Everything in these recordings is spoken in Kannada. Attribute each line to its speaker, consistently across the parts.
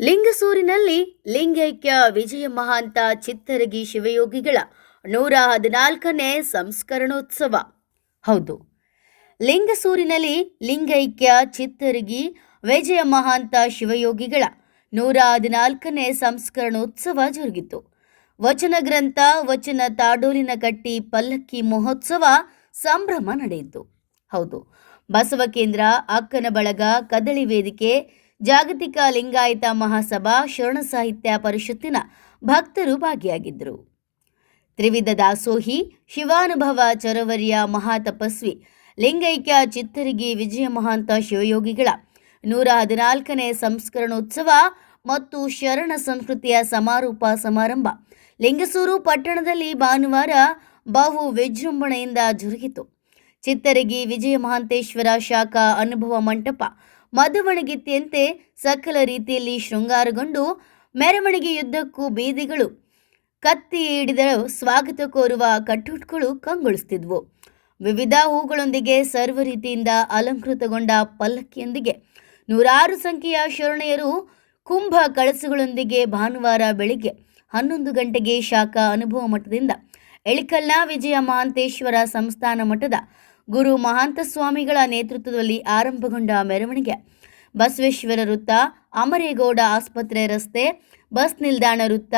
Speaker 1: ಲಿಂಗಸೂರಿನಲ್ಲಿ ಲಿಂಗೈಕ್ಯ ವಿಜಯ ಮಹಾಂತ ಚಿತ್ತರಗಿ ಶಿವಯೋಗಿಗಳ ನೂರ ಹದಿನಾಲ್ಕನೇ ಸಂಸ್ಕರಣೋತ್ಸವ. ಹೌದು. ಲಿಂಗಸೂರಿನಲ್ಲಿ ಲಿಂಗೈಕ್ಯ ಚಿತ್ತರಗಿ ವಿಜಯ ಮಹಾಂತ ಶಿವಯೋಗಿಗಳ ನೂರ ಹದಿನಾಲ್ಕನೇ ಸಂಸ್ಕರಣೋತ್ಸವ ಜರುಗಿತು. ವಚನ ಗ್ರಂಥ, ವಚನ ತಾಡೋಲಿನ ಕಟ್ಟಿ, ಪಲ್ಲಕ್ಕಿ ಮಹೋತ್ಸವ ಸಂಭ್ರಮ ನಡೆಯಿತು. ಹೌದು. ಬಸವ ಕೇಂದ್ರ ಅಕ್ಕನ ಬಳಗ ಕದಳಿ ವೇದಿಕೆ ಜಾಗತಿಕ ಲಿಂಗಾಯತ ಮಹಾಸಭಾ ಶರಣ ಸಾಹಿತ್ಯ ಪರಿಷತ್ತಿನ ಭಕ್ತರು ಭಾಗಿಯಾಗಿದ್ದರು. ತ್ರಿವಿಧ ದಾಸೋಹಿ, ಶಿವಾನುಭವ ಚರವರ್ಯ ಮಹಾತಪಸ್ವಿ, ಲಿಂಗೈಕ್ಯ ಚಿತ್ತರಿಗಿ ವಿಜಯ ಮಹಾಂತ ಶಿವಯೋಗಿಗಳ ನೂರ ಹದಿನಾಲ್ಕನೇ ಸಂಸ್ಕರಣೋತ್ಸವ ಮತ್ತು ಶರಣ ಸಂಸ್ಕೃತಿಯ ಸಮಾರೋಪ ಸಮಾರಂಭ ಲಿಂಗಸೂರು ಪಟ್ಟಣದಲ್ಲಿ ಭಾನುವಾರ ಬಹು ವಿಜೃಂಭಣೆಯಿಂದ ಜರುಗಿತು. ಚಿತ್ತರಿಗಿ ವಿಜಯ ಮಹಾಂತೇಶ್ವರ ಶಾಖಾ ಅನುಭವ ಮಂಟಪ ಮಧುವಣಗಿತ್ತಿಯಂತೆ ಸಕಲ ರೀತಿಯಲ್ಲಿ ಶೃಂಗಾರಗೊಂಡು ಮೆರವಣಿಗೆಯುದ್ದಕ್ಕೂ ಬೀದಿಗಳು ಕತ್ತಿ ಹಿಡಿದ ಸ್ವಾಗತ ಕೋರುವ ಕಟ್ಟುಟ್ಗಳು ಕಂಗೊಳಿಸ್ತಿದ್ವು. ವಿವಿಧ ಹೂಗಳೊಂದಿಗೆ ಸರ್ವ ರೀತಿಯಿಂದ ಅಲಂಕೃತಗೊಂಡ ಪಲ್ಲಕ್ಕಿಯೊಂದಿಗೆ ನೂರಾರು ಸಂಖ್ಯೆಯ ಶರಣೆಯರು ಕುಂಭ ಕಳಸುಗಳೊಂದಿಗೆ ಭಾನುವಾರ ಬೆಳಿಗ್ಗೆ ಹನ್ನೊಂದು ಗಂಟೆಗೆ ಶಾಖ ಅನುಭವ ಮಠದಿಂದ ಎಳಿಕಲ್ನ ವಿಜಯ ಮಹಾಂತೇಶ್ವರ ಸಂಸ್ಥಾನ ಮಠದ ಗುರು ಮಹಾಂತ ಸ್ವಾಮಿಗಳ ನೇತೃತ್ವದಲ್ಲಿ ಆರಂಭಗೊಂಡ ಮೆರವಣಿಗೆ. ಬಸವೇಶ್ವರ ವೃತ್ತ, ಅಮರೇಗೌಡ ಆಸ್ಪತ್ರೆ ರಸ್ತೆ, ಬಸ್ ನಿಲ್ದಾಣ ವೃತ್ತ,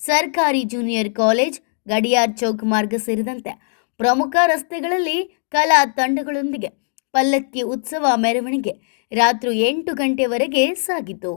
Speaker 1: ಸರ್ಕಾರಿ ಜೂನಿಯರ್ ಕಾಲೇಜ್, ಗಡಿಯಾರ್ ಚೌಕ್ ಮಾರ್ಗ ಸೇರಿದಂತೆ ಪ್ರಮುಖ ರಸ್ತೆಗಳಲ್ಲಿ ಕಲಾ ತಂಡಗಳೊಂದಿಗೆ ಪಲ್ಲಕ್ಕಿ ಉತ್ಸವ ಮೆರವಣಿಗೆ ರಾತ್ರಿ ಎಂಟು ಗಂಟೆವರೆಗೆ ಸಾಗಿತು.